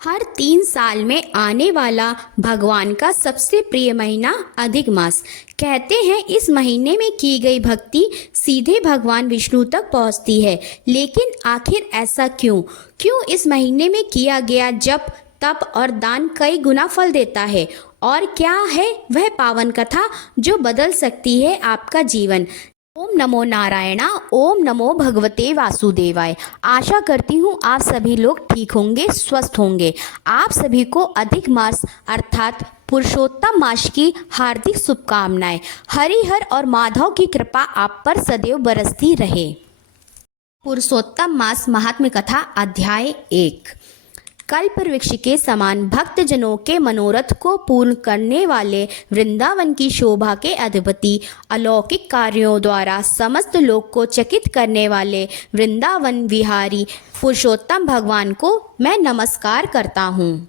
हर 3 साल में आने वाला भगवान का सबसे प्रिय महीना अधिक मास। कहते हैं इस महीने में की गई भक्ति सीधे भगवान विष्णु तक पहुंचती है। लेकिन आखिर ऐसा क्यों? क्यों इस महीने में किया गया जप, तप और दान कई गुना फल देता है? और क्या है वह पावन कथा जो बदल सकती है आपका जीवन? ओम नमो नारायणा, ओम नमो भगवते वासुदेवाय। आशा करती हूँ आप सभी लोग ठीक होंगे, स्वस्थ होंगे। आप सभी को अधिक मास अर्थात पुरुषोत्तम मास की हार्दिक शुभकामनाएं। हरिहर और माधव की कृपा आप पर सदैव बरसती रहे। पुरुषोत्तम मास महात्म्य कथा अध्याय 1। कल्प वृक्ष के समान भक्तजनों के मनोरथ को पूर्ण करने वाले वृंदावन की शोभा के अधिपति, अलौकिक कार्यों द्वारा समस्त लोक को चकित करने वाले वृंदावन विहारी पुरुषोत्तम भगवान को मैं नमस्कार करता हूँ।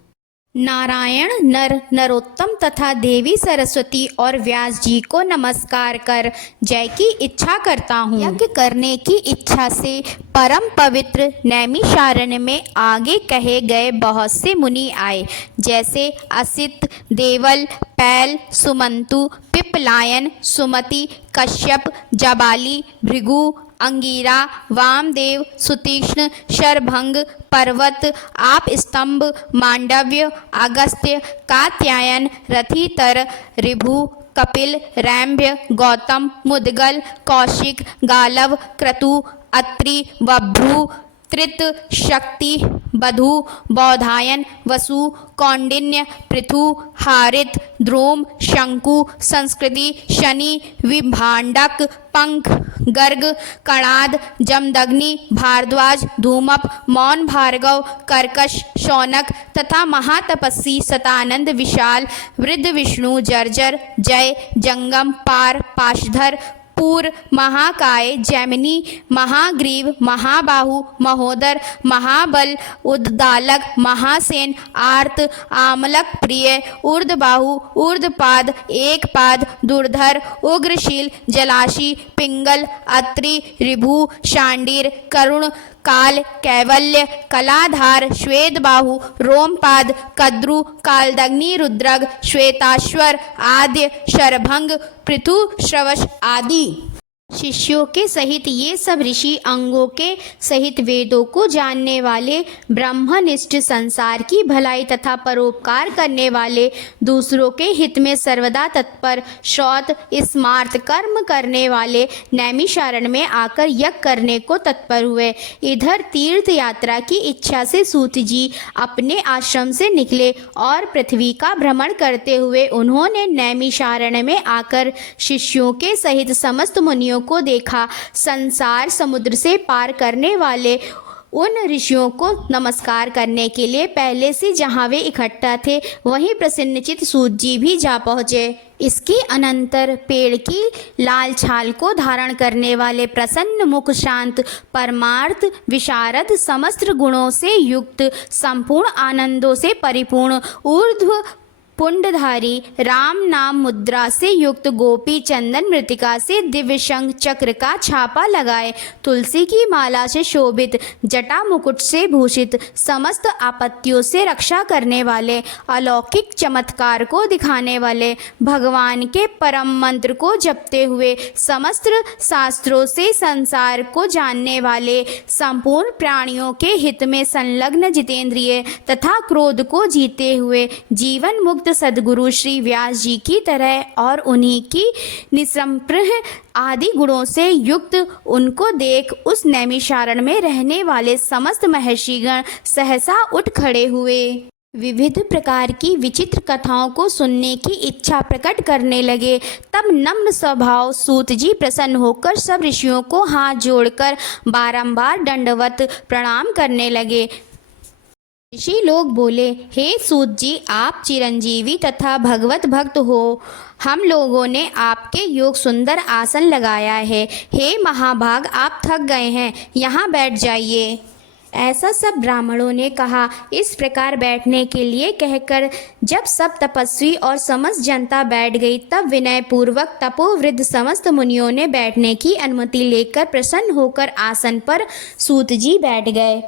नारायण, नर, नरोत्तम तथा देवी सरस्वती और व्यास जी को नमस्कार कर जय की इच्छा करता हूँ। यज्ञ करने की इच्छा से परम पवित्र नैमिषारण्य में आगे कहे गए बहुत से मुनि आए, जैसे असित, देवल, पैल, सुमंतु, पिपलायन, सुमति, कश्यप, जबाली, भृगु, अंगीरा, वामदेव, सुतीक्ष्ण, शरभंग, पर्वत, आप स्तंभ, मांडव्य, अगस्त्य, कात्यायन, रथितर, ऋभु, कपिल, रैम्भ्य, गौतम, मुद्गल, कौशिक, गालव, क्रतु, अत्रि, वभ्रु, त्रित, शक्ति, बधु, बौधायन, वसु, कौंडिन्य, पृथु, हारित, द्रोम, शंकु, संस्कृति, शनि, विभांडक, पंख, गर्ग, कणाद, जमदग्नि, भारद्वाज, धूमप, मौन, भार्गव, कर्कश, शौनक तथा महातपस्वी सतानंद, विशाल, वृद्ध, विष्णु, जर्जर, जय, जंगम, पार, पाशधर, पूर, महाकाय, जैमिनी, महाग्रीव, महाबाहु, महोदर, महाबल, उद्दालक, महासेन, आर्त, आमलक प्रिय, ऊर्ध्वबाहु, ऊर्ध्वपाद, एकपाद, दुर्धर, उग्रशील, जलाशी, पिंगल, अत्रि, ऋभु, शांडिर, करुण, काल, कैवल्य, कलाधार, श्वेतबाहु, रोमपाद, कद्रु, कालदग्नि, रुद्रग, श्वेताश्वर, आद्य, शरभंग, पृथु, श्रवश आदि शिष्यों के सहित ये सब ऋषि अंगों के सहित वेदों को जानने वाले, ब्रह्मनिष्ठ, संसार की भलाई तथा परोपकार करने वाले, दूसरों के हित में सर्वदा तत्पर, श्रौत स्मार्त कर्म करने वाले नैमिषारण्य में आकर यज्ञ करने को तत्पर हुए। इधर तीर्थ यात्रा की इच्छा से सूत जी अपने आश्रम से निकले और पृथ्वी का भ्रमण करते हुए उन्होंने नैमिषारण्य में आकर शिष्यों के सहित समस्त मुनियों को देखा। संसार समुद्र से पार करने वाले उन ऋषियों को नमस्कार करने के लिए पहले से जहाँ वे इकट्ठा थे वहीं प्रसन्नचित सूत जी भी जा पहुँचे। इसके अनंतर पेड़ की लाल छाल को धारण करने वाले प्रसन्न मुख, शांत, परमार्थ विशारद, समस्त गुणों से युक्त, संपूर्ण आनंदों से परिपूर्ण, ऊर्ध्व पुंडधारी, राम नाम मुद्रा से युक्त, गोपी चंदन मृतिका से दिव्य शंख चक्र का छापा लगाए, तुलसी की माला से शोभित, जटा मुकुट से भूषित, समस्त आपत्तियों से रक्षा करने वाले, अलौकिक चमत्कार को दिखाने वाले, भगवान के परम मंत्र को जपते हुए समस्त शास्त्रों से संसार को जानने वाले, संपूर्ण प्राणियों के हित में संलग्न, जितेंद्रिय तथा क्रोध को जीते हुए जीवन मुक्त सद्गुरु श्री व्यास जी की तरह और उन्हीं की निसंप्रह आदि गुणों से युक्त उनको देख उस नैमिषारण्य में रहने वाले समस्त महर्षिगण सहसा उठ खड़े हुए। विविध प्रकार की विचित्र कथाओं को सुनने की इच्छा प्रकट करने लगे। तब नम्र स्वभाव सूत जी प्रसन्न होकर सब ऋषियों को हाथ जोड़कर बारंबार दंडवत प्रणाम करने लगे। ऋषि लोग बोले, हे सूत जी, आप चिरंजीवी तथा भगवत भक्त हो। हम लोगों ने आपके योग सुंदर आसन लगाया है। हे महाभाग, आप थक गए हैं, यहाँ बैठ जाइए। ऐसा सब ब्राह्मणों ने कहा। इस प्रकार बैठने के लिए कहकर जब सब तपस्वी और समस्त जनता बैठ गई, तब विनय पूर्वक तपोवृद्ध समस्त मुनियों ने बैठने की अनुमति लेकर प्रसन्न होकर आसन पर सूत जी बैठ गए।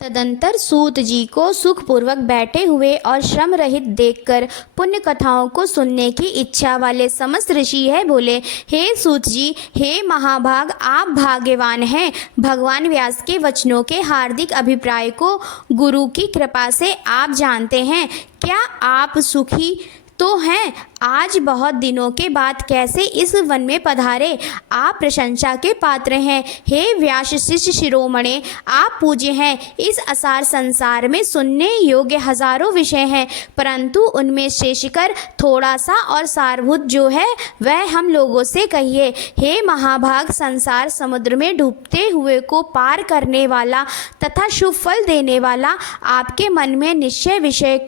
तदंतर सूत जी को सुखपूर्वक बैठे हुए और श्रम रहित देखकर पुण्य कथाओं को सुनने की इच्छा वाले समस्त ऋषि है बोले, हे सूत जी, हे महाभाग, आप भाग्यवान हैं। भगवान व्यास के वचनों के हार्दिक अभिप्राय को गुरु की कृपा से आप जानते हैं। क्या आप सुखी तो हैं? आज बहुत दिनों के बाद कैसे इस वन में पधारे? आप प्रशंसा के पात्र हैं। हे व्यास शिष्य शिरोमणे, आप पूज्य हैं। इस असार संसार में सुनने योग्य हजारों विषय हैं, परंतु उनमें शेषकर थोड़ा सा और सारभूत जो है वह हम लोगों से कहिए। हे महाभाग, संसार समुद्र में डूबते हुए को पार करने वाला तथा शुभ फल देने वाला आपके मन में निश्चय विषय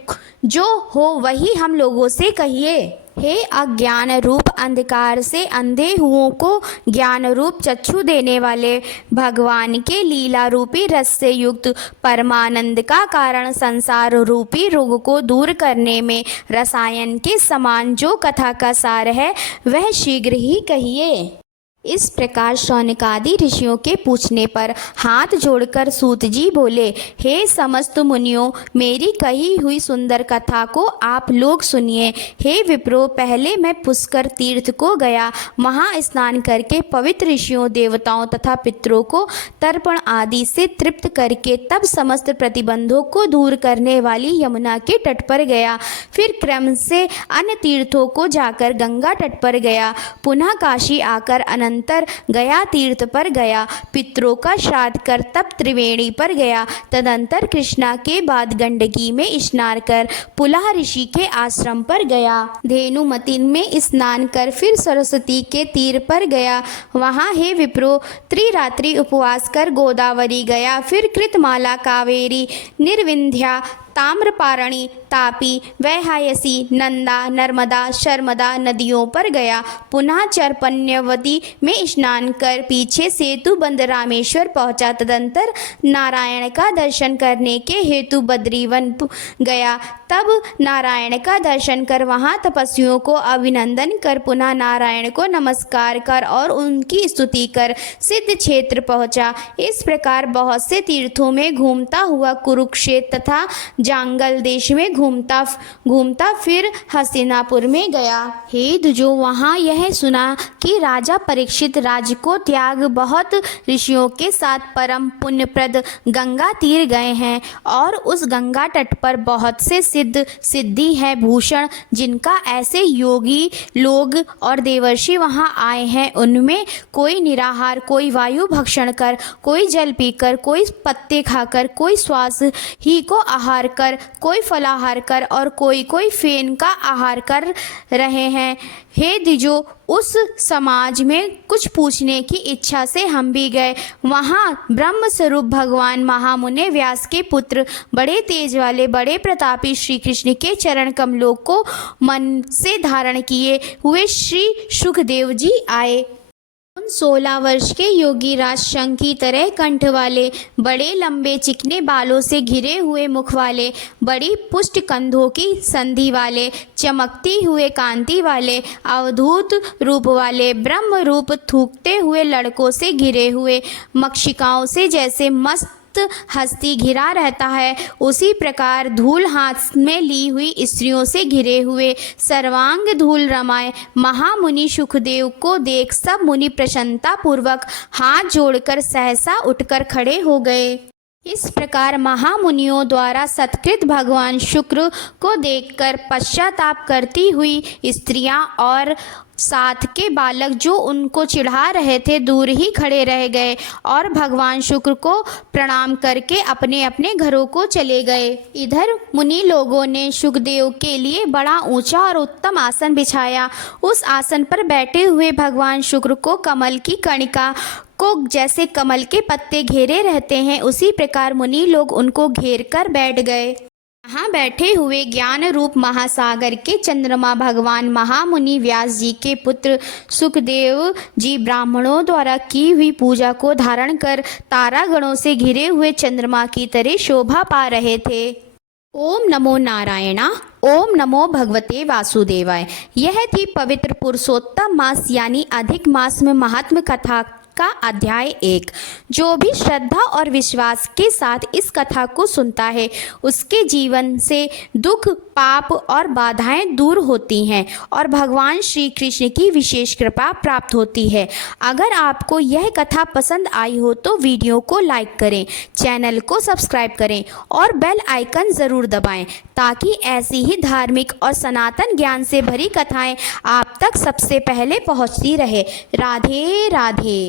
जो हो वही हम लोगों से कहिए। हे अज्ञान रूप अंधकार से अंधे हुओं को ज्ञान रूप चक्षु देने वाले भगवान के लीला रूपी रस से युक्त परमानंद का कारण संसार रूपी रोग को दूर करने में रसायन के समान जो कथा का सार है वह शीघ्र ही कहिए। इस प्रकार शौनकादि ऋषियों के पूछने पर हाथ जोड़कर सूत जी बोले, हे समस्त मुनियों, मेरी कही हुई सुंदर कथा को आप लोग सुनिए। हे विप्रो, पहले मैं पुष्कर तीर्थ को गया। वहाँ स्नान करके पवित्र ऋषियों, देवताओं तथा पितरों को तर्पण आदि से तृप्त करके तब समस्त प्रतिबंधों को दूर करने वाली यमुना के तट पर गया। फिर क्रम से अन्य तीर्थों को जाकर गंगा तट पर गया। पुनः काशी आकर अनंतर गया तीर्थ पर गया। पितरों का श्राद्ध कर तब त्रिवेणी पर गया। तदंतर कृष्णा के बाद गंडकी में स्नान कर पुलह ऋषि के आश्रम पर गया। धेनुमती में स्नान कर फिर सरस्वती के तीर पर गया। वहाँ हे विप्रो, त्रिरात्रि उपवास कर गोदावरी गया। फिर कृतमाला, कावेरी, निर्विंध्या, ताम्रपारणी, तापी, वैहायसी, नंदा, नर्मदा, शर्मदा नदियों पर गया। पुनः चरपन्यवती में स्नान कर पीछे सेतु बंद रामेश्वर पहुंचा। तदंतर नारायण का दर्शन करने के हेतु बद्रीवन गया। तब नारायण का दर्शन कर वहां तपस्वियों को अभिनंदन कर पुनः नारायण को नमस्कार कर और उनकी स्तुति कर सिद्ध क्षेत्र पहुंचा। इस प्रकार बहुत से तीर्थों में घूमता हुआ कुरुक्षेत्र तथा जांगल देश में घूमता फिर हस्तिनापुर में गया। हे दुजो, वहाँ यह सुना कि राजा परीक्षित राज्य को त्याग बहुत ऋषियों के साथ परम पुण्यप्रद गंगा तीर गए हैं और उस गंगा तट पर बहुत से सिद्धि है भूषण, जिनका ऐसे योगी लोग और देवर्षि वहाँ आए हैं। उनमें कोई निराहार, कोई वायु भक्षण कर, कोई जल पीकर, कोई पत्ते खाकर, कोई श्वास ही को आहार कर, कोई फलाहार कर और कोई फेन का आहार कर रहे हैं। हे द्विजो, उस समाज में कुछ पूछने की इच्छा से हम भी गए। वहाँ ब्रह्म स्वरूप भगवान महामुनि व्यास के पुत्र, बड़े तेज वाले, बड़े प्रतापी श्री कृष्ण के चरण कमलों को मन से धारण किए हुए श्री सुखदेव जी आए। उन 16 वर्ष के योगी राज शंख की तरह कंठ वाले, बड़े लंबे चिकने बालों से घिरे हुए मुख वाले, बड़ी पुष्ट कंधों की संधि वाले, चमकती हुए कांति वाले, अवधूत रूप वाले, ब्रह्म रूप थूकते हुए लड़कों से घिरे हुए, मक्षिकाओं से जैसे मस्त हस्ती घिरा रहता है, उसी प्रकार धूल हाथ में ली हुई स्त्रियों से घिरे हुए, सर्वांग धूल रमाए महामुनि सुखदेव को देख सब मुनि प्रसन्नता पूर्वक हाथ जोड़कर सहसा उठकर खड़े हो गए। इस प्रकार महामुनियों द्वारा सत्कृत भगवान शुक्र को देखकर पश्चाताप करती हुई स्त्रियां और साथ के बालक जो उनको चिढ़ा रहे थे दूर ही खड़े रह गए और भगवान शुक्र को प्रणाम करके अपने अपने घरों को चले गए। इधर मुनि लोगों ने सुखदेव के लिए बड़ा ऊंचा और उत्तम आसन बिछाया। उस आसन पर बैठे हुए भगवान शुक्र को कमल की कणिका को जैसे कमल के पत्ते घेरे रहते हैं, उसी प्रकार मुनि लोग उनको घेर कर बैठ गए। यहाँ बैठे हुए ज्ञान रूप महासागर के चंद्रमा भगवान महामुनि व्यास जी के पुत्र सुखदेव जी ब्राह्मणों द्वारा की हुई पूजा को धारण कर तारागणों से घिरे हुए चंद्रमा की तरह शोभा पा रहे थे। ओम नमो नारायणा, ओम नमो भगवते वासुदेवाय। यह थी पवित्र पुरुषोत्तम मास यानी अधिक मास में महात्म कथा का अध्याय 1। जो भी श्रद्धा और विश्वास के साथ इस कथा को सुनता है उसके जीवन से दुख, पाप और बाधाएं दूर होती हैं और भगवान श्री कृष्ण की विशेष कृपा प्राप्त होती है। अगर आपको यह कथा पसंद आई हो तो वीडियो को लाइक करें, चैनल को सब्सक्राइब करें और बेल आइकन ज़रूर दबाएं ताकि ऐसी ही धार्मिक और सनातन ज्ञान से भरी कथाएं आप तक सबसे पहले पहुंचती रहे। राधे राधे।